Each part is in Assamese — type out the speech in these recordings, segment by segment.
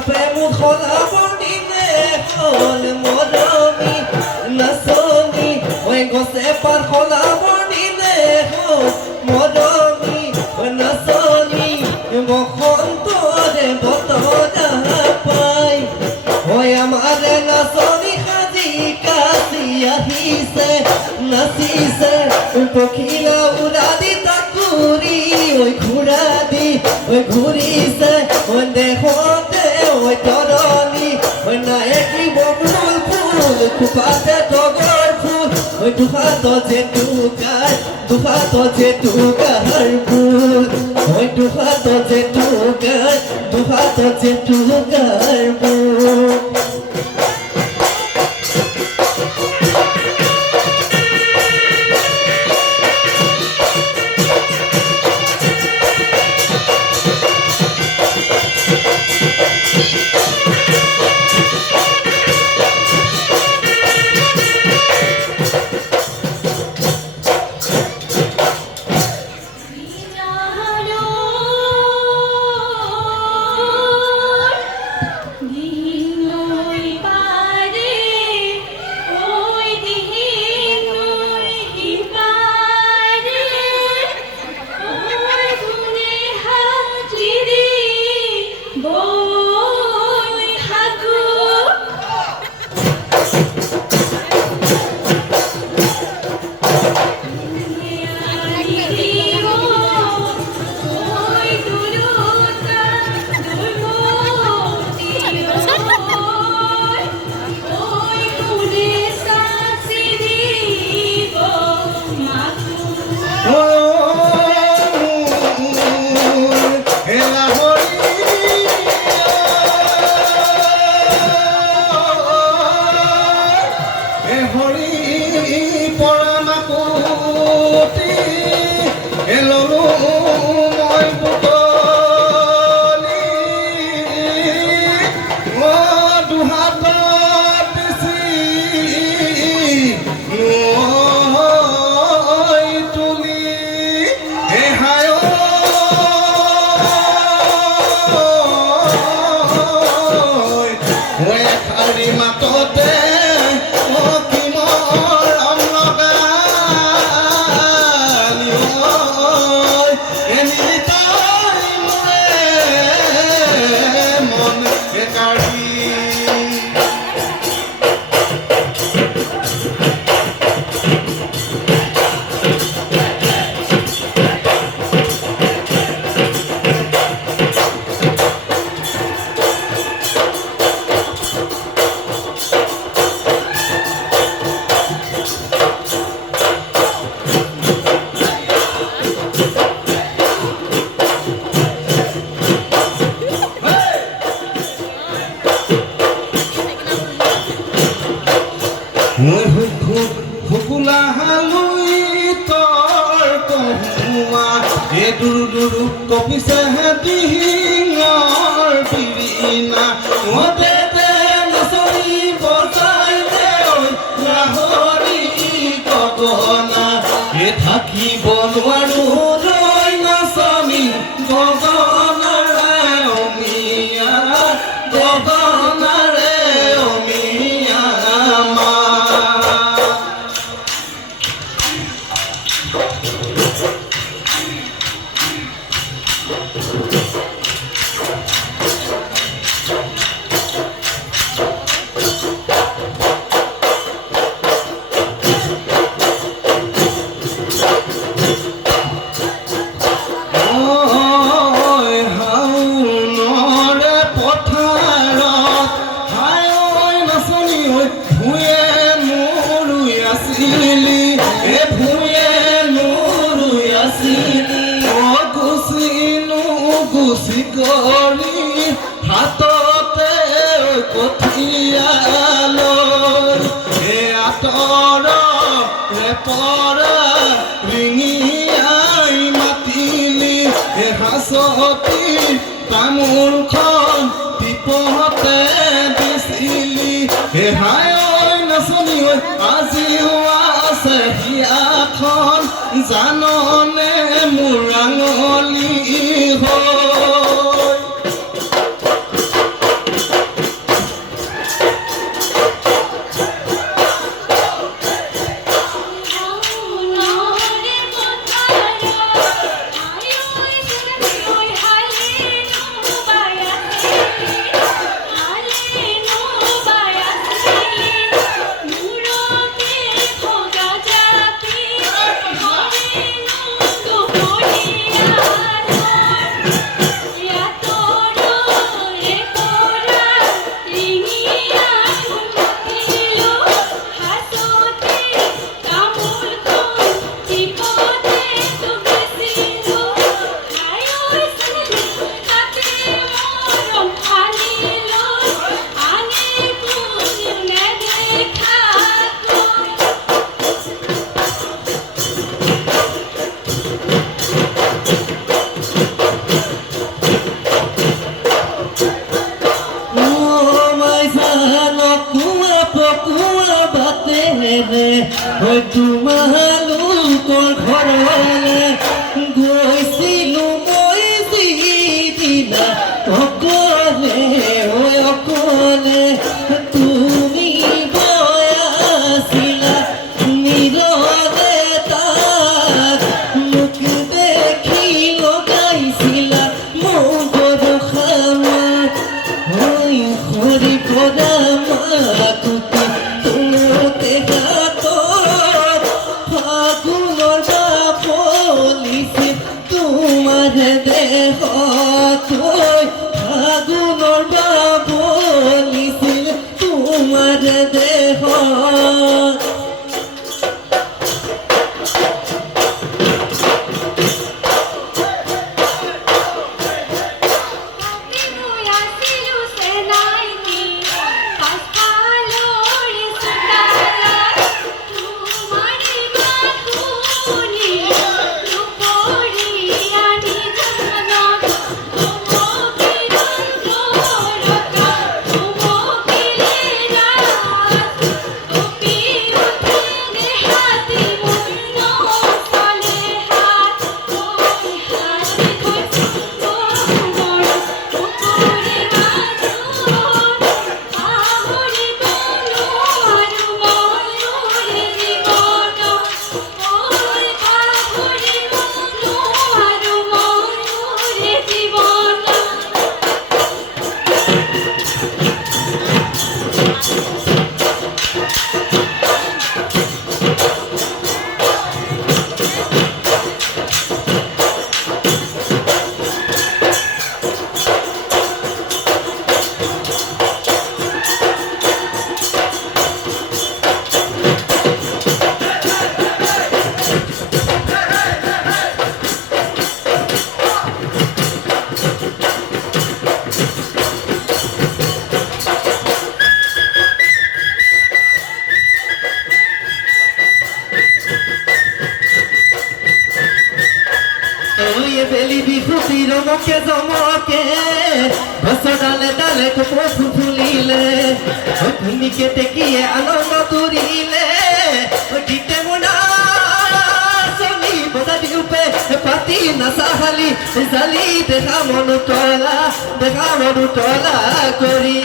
বাপে মোৰ খলাবৰ দিনে হ'ল মৰমি নাচনি হৈ গছে পাৰ খলাবৰ দিনে হ'ল মৰমি নাচনি বসন্তৰে বতৰা পাই হৈ আমাৰে নাচনি সাজি কাটি আহিছে নাচিছে পখিলা উৰা দি তাকুৰি ঐ ঘূৰা দি ঐ ঘূৰিছে ঐ দেহতে ঐ তৰণি ঐ নায়কি বকুল ফুল খোপাতে তগৰ ফুল ঐ দুহাতত যে টুকাৰ ফুল ঐ দুহাতত যে টুকাৰ ফুল কপিছে দিহিঙৰ পিৰিনা মতে নাচনি বজাই লাহৰি গগনা থাকিব নোৱাৰো ৰৈ নাচনি গগনাৰে অমিয়া হাততে কঠিয়ালৈ আঁতৰ পৰা ৰিঙিয়াই মাতিলি হাঁচতি তামোলখন টিপতে দিছিলি হায় নাচনি আজিও আছে হিয়াখন জাননে মোৰ আঙলি হৈ তোমালোকৰ ঘৰলে গৈছিলো মই যিদিনা অকলে অকলে তুমি আছিলা নীৰৱে তাত মোক দেখি লগাইছিলা মগৰ খামাত খৰি পৰা মাকুতি তোতে গাতত ফাগুনৰ বাপলিছে তোমাৰ দেহত ফাগুনৰ বাপলিছিল তোমাৰ দেহত বেলি বিহুতি ৰমকে জমকে গছ ডালে ডালে কপৌ ফুলিলে ভূমিকে টেকিয়ে আনন্দ তুৰিলে গীতে মোনা চলি বজা দিওপে পাতি নাচাহালি জালি দেখা মন তলা কৰি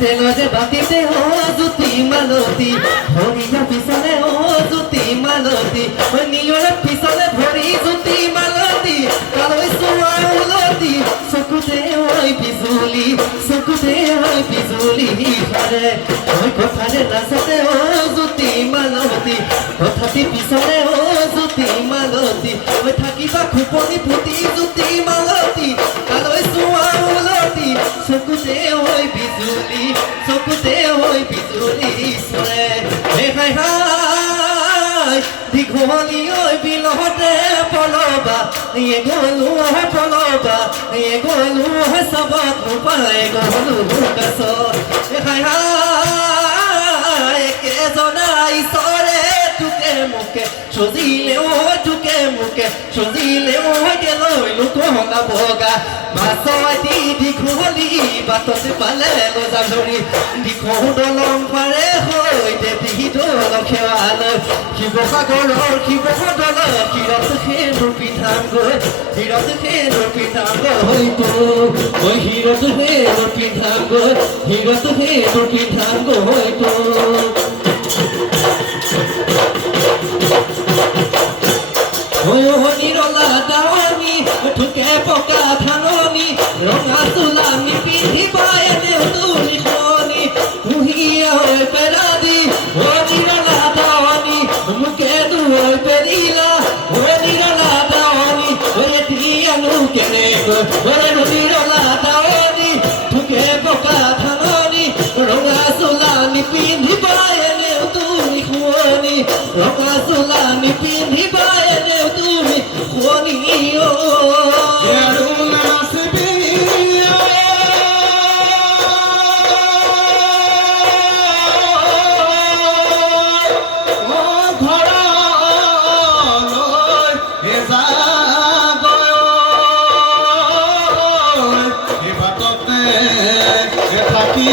তেলতে বাতিতে জ্যোতি মালতী ভৰিয়া পিছলে জ্যোতি মালতী নিয়ৰ পিছলে ভৰি জ্যোতি মালতী কালৈ চোৱাৰ উলতি চকুতে বিজুলি হাৰে কথাৰে নাচতে জ্যোতি মালতী কথাটি পিছলে জ্যোতি মালতী থাকিবা খুপনি পুতি জ্যোতি মালতী কালৈ চোৱাৰ উলতি চকুতে বিজুলি চৰে হাই হাই দীঘলী বিলহতে পলবা গলো পলবা গলো চাবত নোপাই গলো কাছত হাই হাই একেজনা ঈশ্বৰে তোকে মোকে সজিলে তোকে মোক লোকে চজিলে মই গেলৈ লোক হঙা বগা বাছই দীঘলী বাটত পালে গজা ধৰি দিখৌ দলং পাৰে হৈ দেৱী দল খেৱালৈ শিৱসাগৰৰ শিৱদল শিৰত সেন্দুৰ পিন্ধামগৈ শিৰত সেন্দুৰ পিন্ধামগৈ ঐ শিৰত সেন্দুৰ পিন্ধামগৈ শিৰত সেন্দুৰ পিন্ধামগৈ নিৰলা দাৱনী ঠুকে পকা ধাননি ৰঙা চোলানি পিন্ধি পায় দেউতুলি খনি কুঁহিয়া হৈ পেৰা দি নিৰলা দাৱনী মোকে দুৱৈ পেৰিলা নিৰলা দাৱনী এতিয়ানো কেনেকৈ নিৰলা দাৱনী ঠুকে পকা ধাননি ৰঙা চোলানি পিন্ধি পায় দেউতুলি খনি ৰঙা চোলানি পিন্ধি পায় দেউতুলি খনি আৰু নাচিবি ঘৰলৈ যাগৈ বাটতে থাকি